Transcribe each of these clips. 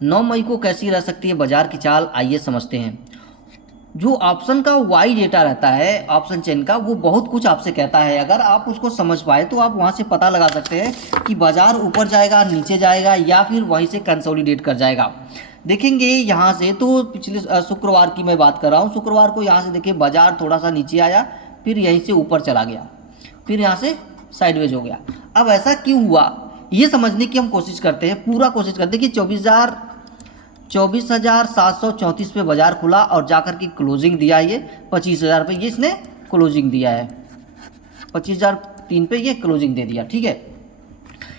9 मई को कैसी रह सकती है बाजार की चाल, आइए समझते हैं। जो ऑप्शन का वाई डेटा रहता है ऑप्शन चेन का, वो बहुत कुछ आपसे कहता है। अगर आप उसको समझ पाए तो आप वहाँ से पता लगा सकते हैं कि बाजार ऊपर जाएगा, नीचे जाएगा, या फिर वहीं से कंसोलिडेट कर जाएगा। देखेंगे यहाँ से तो पिछले शुक्रवार की मैं बात कर रहा हूँ। शुक्रवार को यहाँ से देखिए बाजार थोड़ा सा नीचे आया, फिर यहीं से ऊपर चला गया, फिर यहाँ से साइडवेज हो गया। अब ऐसा क्यों हुआ ये समझने की हम कोशिश करते हैं, पूरा कोशिश करते हैं कि 24,734 पे बाजार खुला और जाकर के क्लोजिंग दिया ये 25,000 पे, ये इसने क्लोजिंग दिया है 25,003 पे ये क्लोजिंग दे दिया। ठीक है,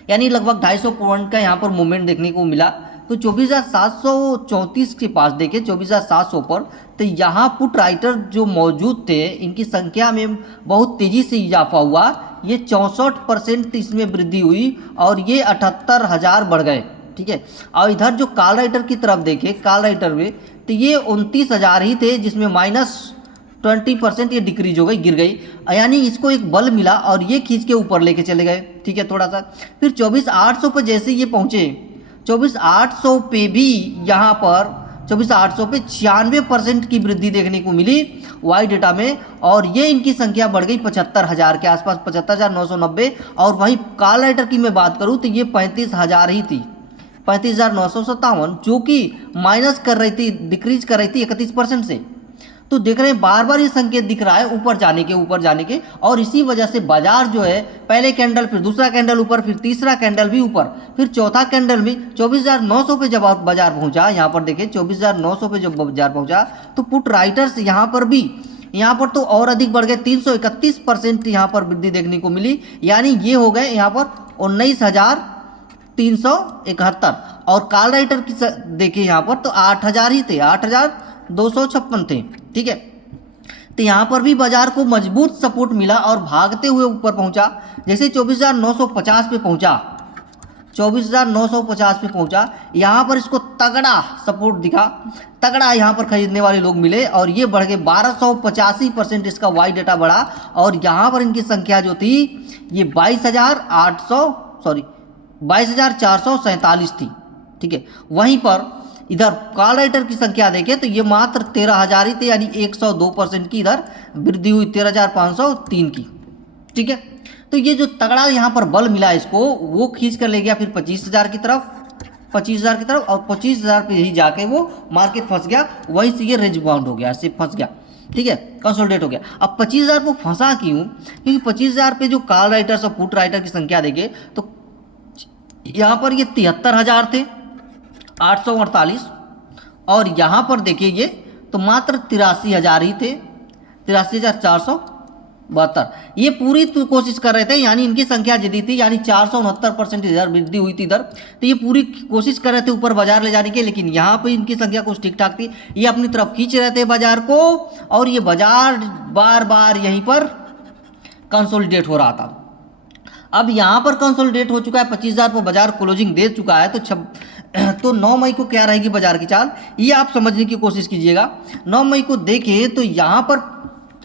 यानी लगभग 250 पॉइंट का यहाँ पर मूवमेंट देखने को मिला। तो 24,734 के पास देखे 24,700 पर, तो यहाँ पुट राइटर जो मौजूद थे इनकी संख्या में बहुत तेज़ी से इजाफा हुआ। ये 64% इसमें वृद्धि हुई और ये 78,000 बढ़ गए। ठीक है, और इधर जो कॉल राइटर की तरफ देखे, कॉल राइटर में तो ये 29,000 ही थे, जिसमें -20% ये डिक्रीज हो गई, गिर गई। यानी इसको एक बल मिला और ये खींच के ऊपर लेके चले गए। ठीक है, थोड़ा सा फिर 24,800 पर जैसे ये पहुँचे, 24,800 पे भी यहाँ पर 24,800 पे 96% की वृद्धि देखने को मिली वाई डेटा में, और ये इनकी संख्या बढ़ गई 75,000 के आसपास, 75,990। और वहीं कॉल राइटर की मैं बात करूँ तो ये 35,000 ही थी, 35,957, जो कि माइनस कर रही थी, डिक्रीज कर रही थी 31% से। तो देख रहे हैं बार बार ये संकेत दिख रहा है ऊपर जाने के, और इसी वजह से बाजार जो है पहले कैंडल, फिर दूसरा कैंडल ऊपर, फिर तीसरा कैंडल भी ऊपर, फिर चौथा कैंडल भी 24,900 पे जब बाजार पहुंचा। यहाँ पर देखिए 24,900 पे जब बाजार पहुंचा तो पुट राइटर्स यहाँ पर भी, यहाँ पर तो और अधिक बढ़ गए, 331% यहाँ पर वृद्धि देखने को मिली। यानी ये हो गए यहाँ पर 19,371, और कॉल राइटर की देखिए यहाँ पर तो 8,000 ही थे, 8,256 थे। ठीक है, तो यहाँ पर भी बाजार को मजबूत सपोर्ट मिला और भागते हुए ऊपर पहुंचा। जैसे 24,950 पे पहुंचा, 24,950 पे पहुंचा, यहाँ पर इसको तगड़ा सपोर्ट दिखा, तगड़ा यहाँ पर खरीदने वाले लोग मिले और ये बढ़ गए 1285% इसका वाई डेटा बढ़ा। और यहाँ पर इनकी संख्या जो थी ये 22,447 थी। ठीक है, वहीं पर इधर कॉल राइटर की संख्या देखें तो ये मात्र 13,000 ही थे, यानी 102% की इधर वृद्धि हुई, 13,503 की। ठीक है, तो ये जो तगड़ा यहाँ पर बल मिला इसको, वो खींच कर ले गया फिर 25,000 की तरफ, 25,000 की तरफ, और 25,000 पे ही जाके वो मार्केट फंस गया, वहीं से ये रेंज बाउंड हो गया, सिर्फ फंस गया। ठीक है, कंसोलिडेट हो गया। अब 25,000 को फंसा क्यों? क्योंकि 25,000 पे जो कॉल राइटर्स और पुट राइटर की संख्या देखे तो यहाँ पर ये 73,000 थे 848, और यहाँ पर देखिए ये तो मात्र 83,000 ही थे, 83,472। ये पूरी तो कोशिश कर रहे थे, यानी इनकी संख्या जितनी थी, यानी 469% इधर वृद्धि हुई थी इधर, तो ये पूरी कोशिश कर रहे थे ऊपर बाजार ले जाने की, लेकिन यहाँ पे इनकी संख्या कुछ ठीक ठाक थी, ये अपनी तरफ खींच रहे थे बाजार को, और ये बाजार बार बार यहीं पर कंसोलिडेट हो रहा था। अब यहाँ पर कंसोलिडेट हो चुका है, 25,000 पर बाजार क्लोजिंग दे चुका है। तो 9 मई को क्या रहेगी बाजार की चाल, ये आप समझने की कोशिश कीजिएगा। 9 मई को देखें तो यहाँ पर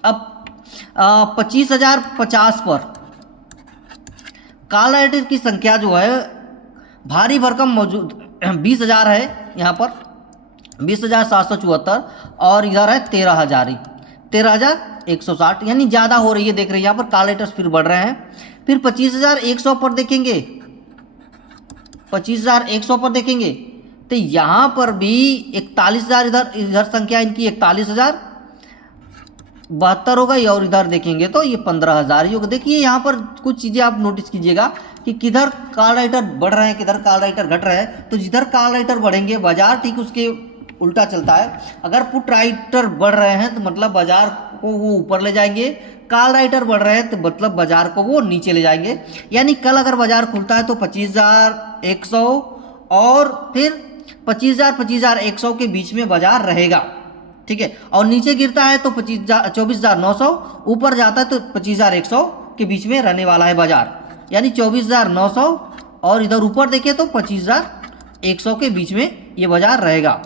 अब 25,050 पर कॉल राइटर की संख्या जो है भारी भरकम मौजूद 20,000 है, यहाँ पर 20,774, और इधर है 13,000 ही, 13,160, यानी ज़्यादा हो रही है। देख रहे हैं यहाँ पर कॉल राइटर्स फिर बढ़ रहे हैं। फिर 25,100 पर देखेंगे, 25,100 पर देखेंगे तो यहाँ पर भी 41,000, इधर संख्या इनकी 41,072 हो गई, और इधर देखेंगे तो ये 15,000 ही होगा। देखिए यहाँ पर कुछ चीज़ें आप नोटिस कीजिएगा कि किधर कॉल राइटर बढ़ रहे हैं, किधर कॉल राइटर घट रहे हैं। तो जिधर कॉल राइटर बढ़ेंगे बाजार ठीक उसके उल्टा चलता है। अगर पुट राइटर बढ़ रहे हैं तो मतलब बाजार को वो ऊपर ले जाएंगे, कॉल राइटर बढ़ रहे हैं तो मतलब बाजार को वो नीचे ले जाएंगे। यानी कल अगर बाजार खुलता है तो 25,100 और फिर 25,100 के बीच में बाजार रहेगा। ठीक है, और नीचे गिरता है तो 24,900, ऊपर जाता है तो 25,100 के बीच में रहने वाला है बाजार, यानी 24,900 और इधर ऊपर देखें तो 25,100 के बीच में ये बाजार रहेगा।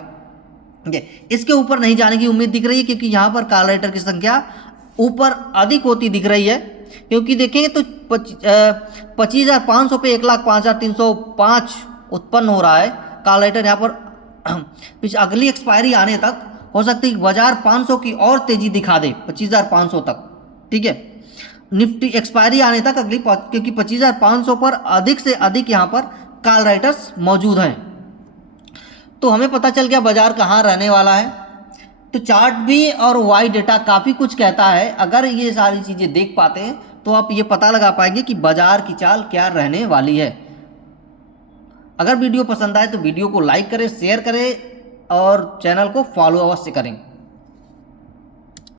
ठीक है, इसके ऊपर नहीं जाने की उम्मीद दिख रही है, क्योंकि यहाँ पर कॉल राइटर की संख्या ऊपर अधिक होती दिख रही है। क्योंकि देखेंगे तो 25,500 पे 1,05,305 उत्पन्न हो रहा है कॉल राइटर, यहाँ पर पिछ अगली एक्सपायरी आने तक हो सकती है कि बाजार 500 की और तेजी दिखा दे 25,500 तक, ठीक है। निफ्टी एक्सपायरी आने तक अगली, क्योंकि 25,500 पर अधिक से अधिक यहाँ पर कॉल राइटर्स मौजूद हैं, तो हमें पता चल गया बाजार कहाँ रहने वाला है। तो चार्ट भी और वाई डेटा काफ़ी कुछ कहता है। अगर ये सारी चीज़ें देख पाते हैं तो आप ये पता लगा पाएंगे कि बाजार की चाल क्या रहने वाली है। अगर वीडियो पसंद आए तो वीडियो को लाइक करें, शेयर करें और चैनल को फॉलो अवश्य करें।